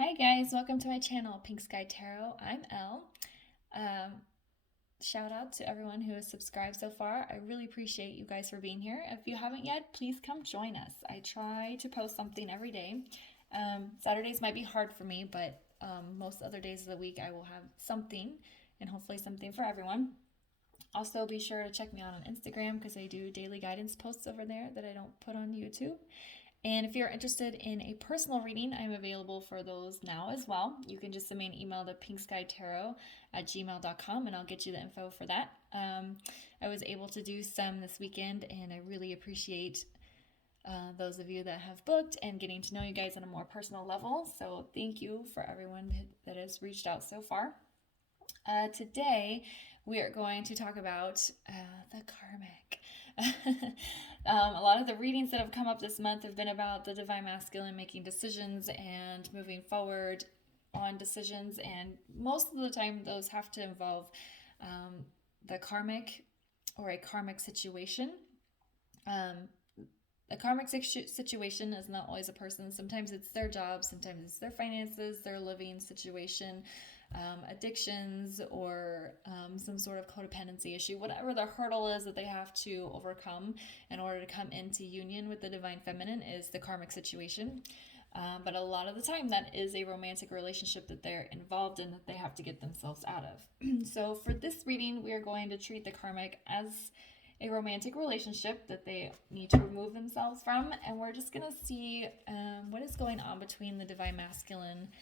Hi guys, welcome to my channel, Pink Sky Tarot. I'm Elle. Um, Shout out to everyone who has subscribed so far. I really appreciate you guys for being here. If you haven't yet, please come join us. I try to post something every day. Saturdays might be hard for me, but most other days of the week I will have something, and hopefully something for everyone. Also, be sure to check me out on Instagram because I do daily guidance posts over there that I don't put on YouTube. And if you're interested in a personal reading, I'm available for those now as well. You can just send me an email to pinkskytarot@gmail.com and I'll get you the info for that. I was able to do some this weekend and I really appreciate those of you that have booked and getting to know you guys on a more personal level. So thank you for everyone that has reached out so far. Today, we are going to talk about the karmic. A lot of the readings that have come up this month have been about the divine masculine making decisions and moving forward on decisions, and most of the time those have to involve the karmic or a karmic situation. A karmic situation is not always a person. Sometimes it's their job, sometimes it's their finances, their living situation, addictions, or some sort of codependency issue. Whatever the hurdle is that they have to overcome in order to come into union with the divine feminine is the karmic situation. But a lot of the time that is a romantic relationship that they're involved in that they have to get themselves out of. So for this reading, we are going to treat the karmic as a romantic relationship that they need to remove themselves from, and we're just going to see what is going on between the divine masculine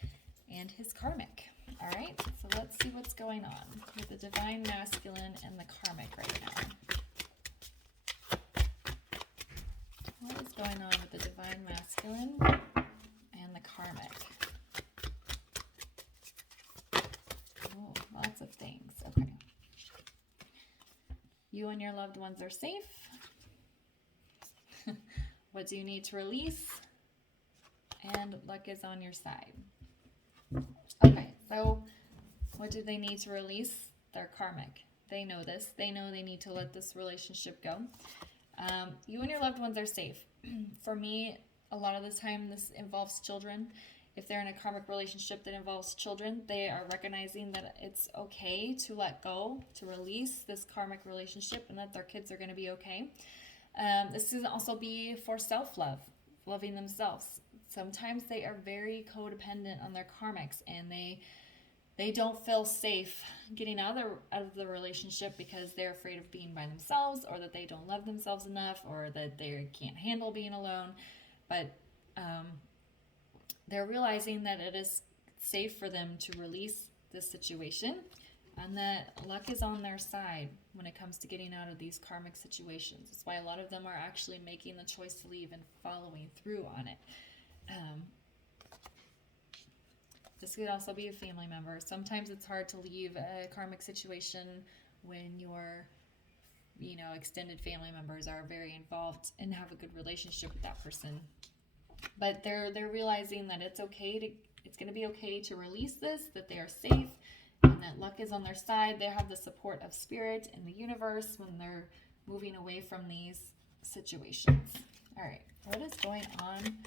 and his karmic. All right, so let's see what's going on with the divine masculine and the karmic right now. What is going on with the divine masculine and the karmic? Oh, lots of things. Okay. You and your loved ones are safe. What do you need to release? And luck is on your side. Okay, so what do they need to release? Their karmic. They know this. They know they need to let this relationship go. You and your loved ones are safe. For me, a lot of the time this involves children. If they're in a karmic relationship that involves children, they are recognizing that it's okay to let go, to release this karmic relationship, and that their kids are going to be okay. This can also be for self-love, loving themselves. Sometimes they are very codependent on their karmics, and they don't feel safe getting out of the relationship because they're afraid of being by themselves, or that they don't love themselves enough, or that they can't handle being alone. But they're realizing that it is safe for them to release this situation, and that luck is on their side when it comes to getting out of these karmic situations. That's why a lot of them are actually making the choice to leave and following through on it. This could also be a family member. Sometimes it's hard to leave a karmic situation when your extended family members are very involved and have a good relationship with that person. But they're realizing that it's going to be okay to release this, that they are safe, and that luck is on their side. They have the support of spirit and the universe when they're moving away from these situations. All right, what is going on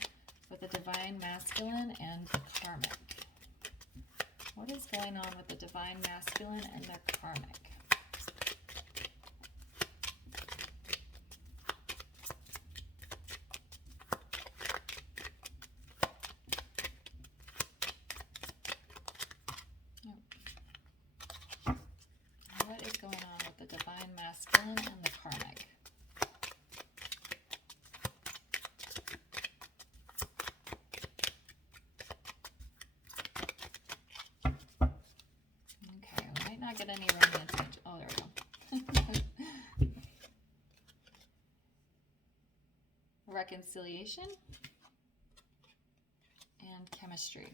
with the divine masculine and the karmic? What is going on with the divine masculine and their karmic? What is going on with the divine masculine and the karmic? Okay, we might not get any romantic. Oh, there we go. Reconciliation and chemistry.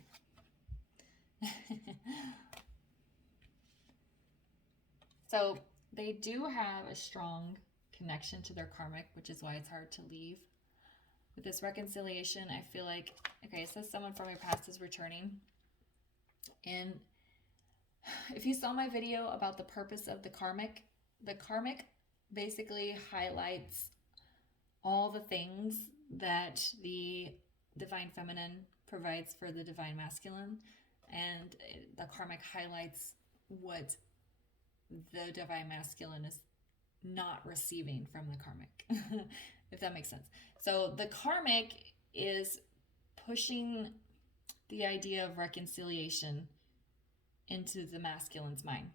So they do have a strong connection to their karmic, which is why it's hard to leave. With this reconciliation, I feel like, okay, it says someone from your past is returning. And if you saw my video about the purpose of the karmic basically highlights all the things that the divine feminine provides for the divine masculine, and the karmic highlights what the divine masculine is not receiving from the karmic, if that makes sense. So the karmic is pushing the idea of reconciliation into the masculine's mind.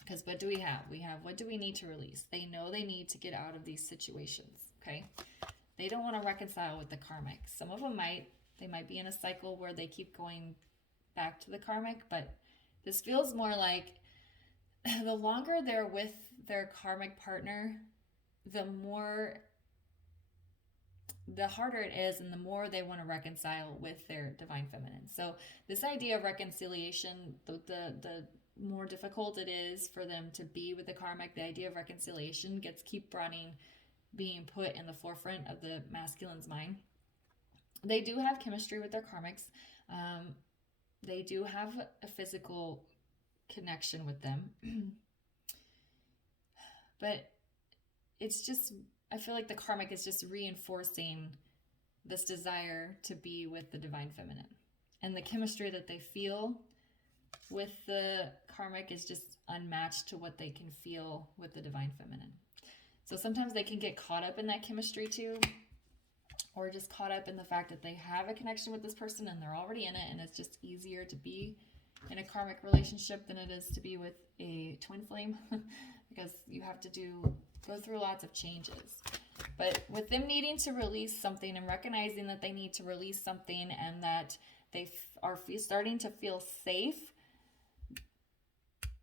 Because what do we have? We have, what do we need to release? They know they need to get out of these situations, okay? They don't want to reconcile with the karmic. Some of them might. They might be in a cycle where they keep going back to the karmic, but this feels more like the longer they're with their karmic partner, the harder it is, and the more they want to reconcile with their divine feminine. So this idea of reconciliation, the more difficult it is for them to be with the karmic, the idea of reconciliation keep being put in the forefront of the masculine's mind. They do have chemistry with their karmics. They do have a physical connection with them. But it's just, I feel like the karmic is just reinforcing this desire to be with the divine feminine. And the chemistry that they feel with the karmic is just unmatched to what they can feel with the divine feminine. So sometimes they can get caught up in that chemistry too, or just caught up in the fact that they have a connection with this person and they're already in it, and it's just easier to be in a karmic relationship than it is to be with a twin flame because you have to go through lots of changes. But with them needing to release something and recognizing that they need to release something and that they are starting to feel safe,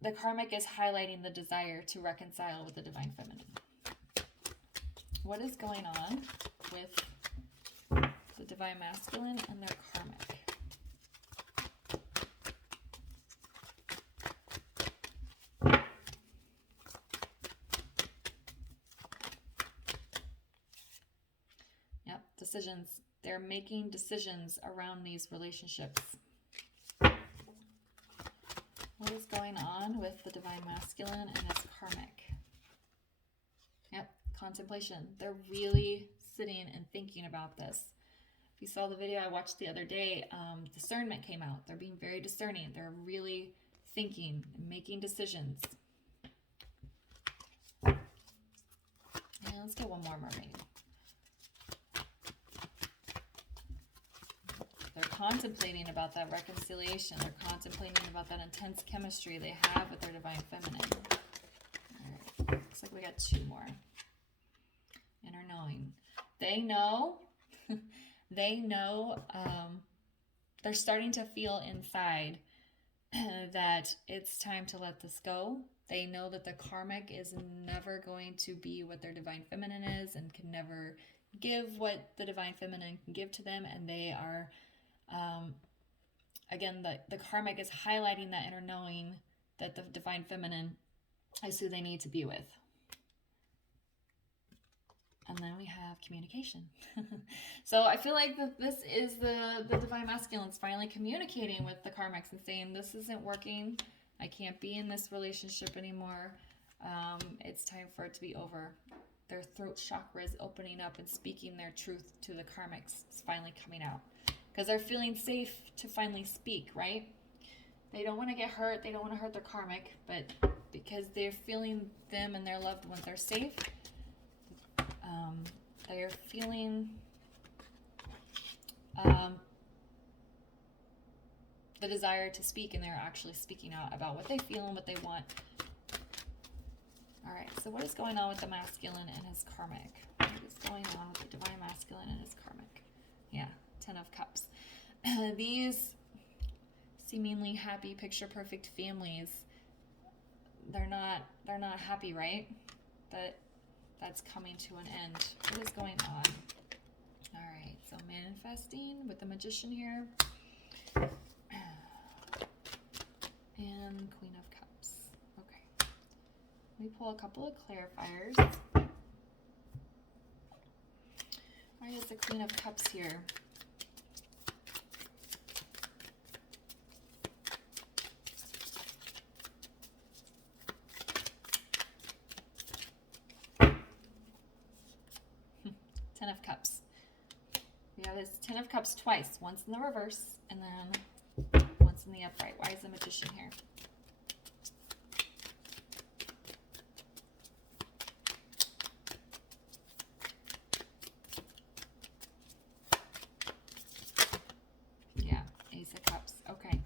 the karmic is highlighting the desire to reconcile with the divine feminine. What is going on with the divine masculine and their karmic? Yep, decisions. They're making decisions around these relationships. What is going on with the divine masculine and its karmic? Yep, contemplation. They're really sitting and thinking about this. If you saw the video I watched the other day, discernment came out. They're being very discerning. They're really thinking and making decisions. And let's get one more mermaid. They're contemplating about that reconciliation. They're contemplating about that intense chemistry they have with their divine feminine. All right, looks like we got two more. Inner knowing. They know, they're starting to feel inside that it's time to let this go. They know that the karmic is never going to be what their divine feminine is and can never give what the divine feminine can give to them. And they are, again, the karmic is highlighting that inner knowing that the divine feminine is who they need to be with. And then we have communication. So I feel like this is the divine masculines finally communicating with the karmics and saying, this isn't working. I can't be in this relationship anymore. It's time for it to be over. Their throat chakra is opening up and speaking their truth to the karmics. It's finally coming out. Because they're feeling safe to finally speak, right? They don't want to get hurt. They don't want to hurt their karmic. But because they're feeling them and their loved ones are safe, they're feeling the desire to speak, and they're actually speaking out about what they feel and what they want. All right, so what is going on with the masculine and his karmic? What is going on with the divine masculine and his karmic? Yeah, 10 of Cups. These seemingly happy, picture-perfect families, they're not happy, right? That's coming to an end. What is going on? All right, so manifesting with the Magician here. And Queen of Cups. Okay. Let me pull a couple of clarifiers. Why is the Queen of Cups here? Ten of Cups. We have this Ten of Cups twice. Once in the reverse and then once in the upright. Why is the Magician here? Yeah, Ace of Cups. Okay.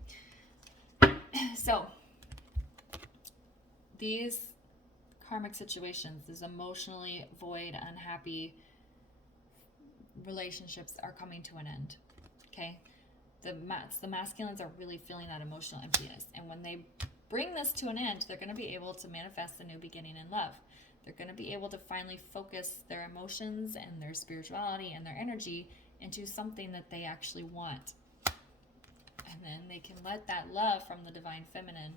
So, these karmic situations, these emotionally void, unhappy relationships are coming to an end. Okay? The masculines are really feeling that emotional emptiness. And when they bring this to an end, they're going to be able to manifest a new beginning in love. They're going to be able to finally focus their emotions and their spirituality and their energy into something that they actually want. And then they can let that love from the divine feminine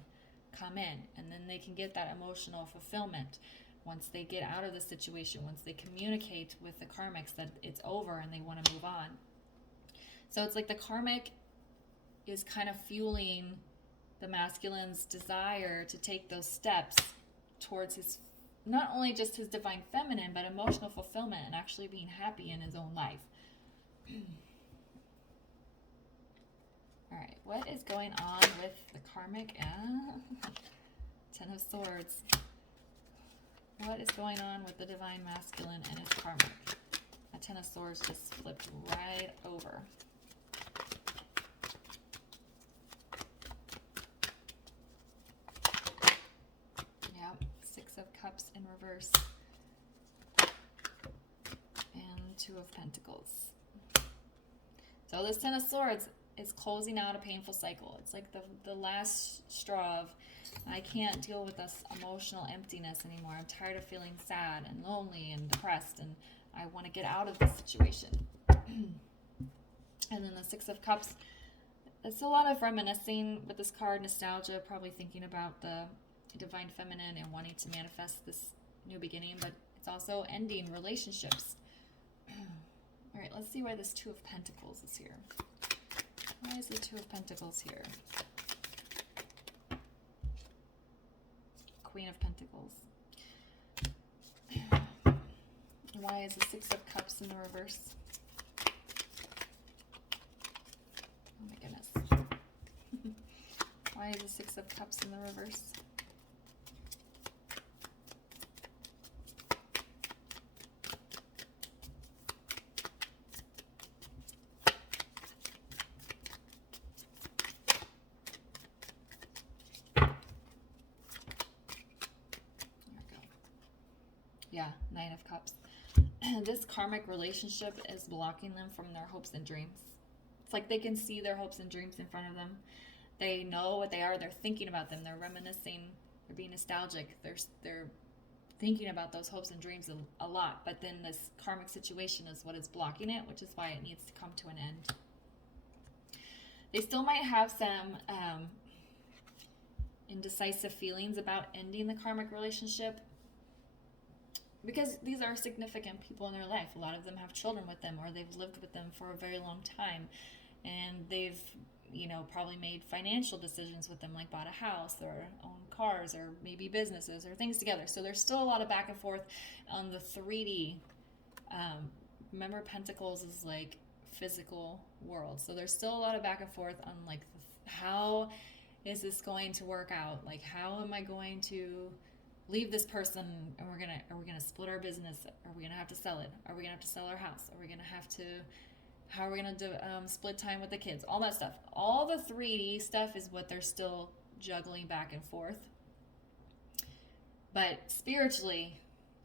come in, and then they can get that emotional fulfillment once they get out of the situation, once they communicate with the karmics that it's over and they want to move on. So it's like the karmic is kind of fueling the masculine's desire to take those steps towards his, not only just his divine feminine, but emotional fulfillment and actually being happy in his own life. All right, what is going on with the karmic? Ten of Swords. What is going on with the divine masculine and his karmic? A Ten of Swords just flipped right over. Yep, Six of Cups in reverse. And Two of Pentacles. So this Ten of Swords is closing out a painful cycle. It's like the last straw of, I can't deal with this emotional emptiness anymore. I'm tired of feeling sad and lonely and depressed, and I want to get out of this situation. And then the Six of Cups, it's a lot of reminiscing with this card, nostalgia, probably thinking about the divine feminine and wanting to manifest this new beginning, but it's also ending relationships. All right, let's see why this Two of Pentacles is here. Why is the Two of Pentacles here? Queen of Pentacles. Why is the Six of Cups in the reverse? Oh my goodness. Why is the Six of Cups in the reverse? Yeah, Nine of Cups. This karmic relationship is blocking them from their hopes and dreams. It's like they can see their hopes and dreams in front of them. They know what they are. They're thinking about them. They're reminiscing. They're being nostalgic. They're thinking about those hopes and dreams a lot. But then this karmic situation is what is blocking it, which is why it needs to come to an end. They still might have some indecisive feelings about ending the karmic relationship, because these are significant people in their life. A lot of them have children with them, or they've lived with them for a very long time, and they've, probably made financial decisions with them, like bought a house or owned cars or maybe businesses or things together. So there's still a lot of back and forth on the 3D. Remember, Pentacles is like physical world. So there's still a lot of back and forth on like how is this going to work out? Like, how am I going to leave this person, and are we gonna split our business? Are we gonna have to sell it? Are we gonna have to sell our house? Are we gonna have to, how are we gonna do split time with the kids? All that stuff. All the 3D stuff is what they're still juggling back and forth. But spiritually,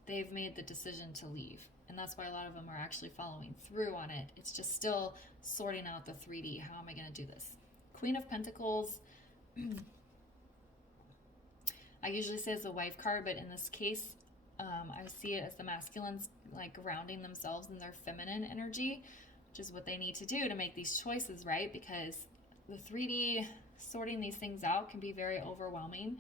they've made the decision to leave, and that's why a lot of them are actually following through on it. It's just still sorting out the 3D. How am I gonna do this? Queen of Pentacles. I usually say it's a wife card, but in this case, I see it as the masculines like grounding themselves in their feminine energy, which is what they need to do to make these choices, right? Because the 3D sorting these things out can be very overwhelming.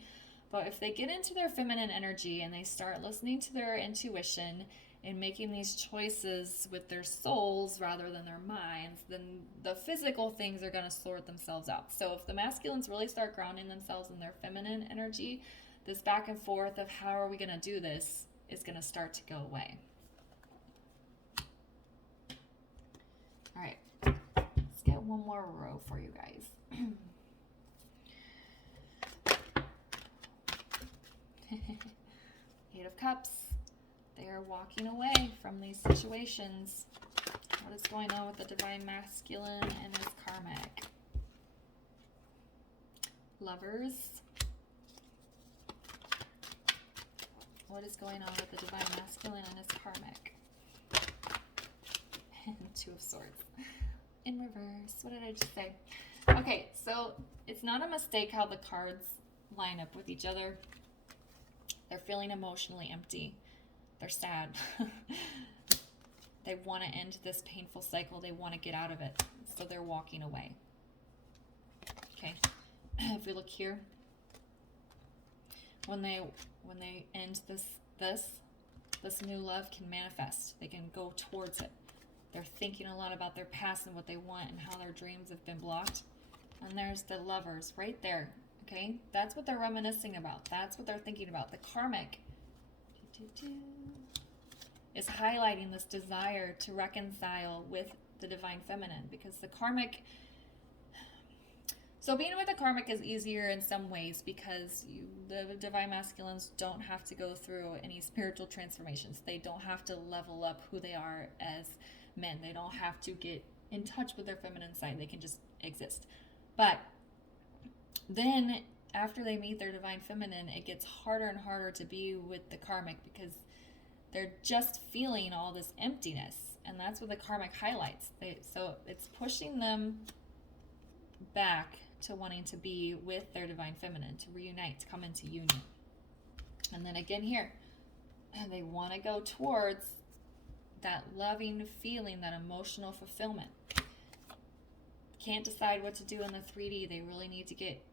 But if they get into their feminine energy and they start listening to their intuition and making these choices with their souls rather than their minds, then the physical things are going to sort themselves out. So if the masculines really start grounding themselves in their feminine energy, this back and forth of how are we going to do this is going to start to go away. All right. one more row for you guys. Eight of Cups. They are walking away from these situations. What is going on with the Divine Masculine and his Karmic? Lovers. What is going on with the Divine Masculine and his Karmic? And Two of Swords. In reverse. What did I just say? Okay, so it's not a mistake how the cards line up with each other. They're feeling emotionally empty. They're sad. They want to end this painful cycle. They want to get out of it. So they're walking away. Okay. If we look here, when they end this new love can manifest. They can go towards it. They're thinking a lot about their past and what they want and how their dreams have been blocked. And there's the Lovers right there. Okay, that's what they're reminiscing about. That's what they're thinking about. The Karmic is highlighting this desire to reconcile with the Divine Feminine, because the Karmic... So being with the Karmic is easier in some ways because the Divine Masculines don't have to go through any spiritual transformations. They don't have to level up who they are as men. They don't have to get in touch with their feminine side. They can just exist. But then after they meet their Divine Feminine, it gets harder and harder to be with the Karmic because they're just feeling all this emptiness. And that's what the Karmic highlights. So it's pushing them back to wanting to be with their Divine Feminine, to reunite, to come into union. And then again here, they want to go towards that loving feeling, that emotional fulfillment. Can't decide what to do in the 3D. They really need to get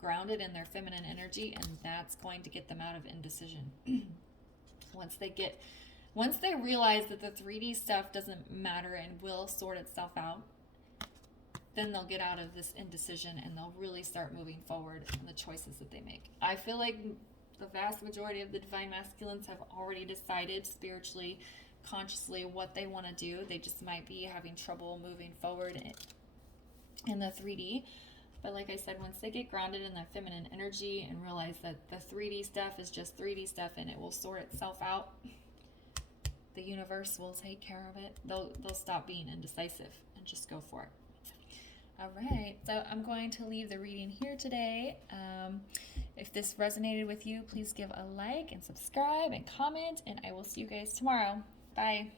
grounded in their feminine energy, and that's going to get them out of indecision. Once they realize that the 3D stuff doesn't matter and will sort itself out, then they'll get out of this indecision and they'll really start moving forward in the choices that they make. I feel like the vast majority of the Divine Masculines have already decided spiritually, consciously what they want to do. They just might be having trouble moving forward in the 3D. But like I said, once they get grounded in that feminine energy and realize that the 3D stuff is just 3D stuff and it will sort itself out, the universe will take care of it. They'll stop being indecisive and just go for it. All right, so I'm going to leave the reading here today. If this resonated with you, please give a like and subscribe and comment, and I will see you guys tomorrow. Bye.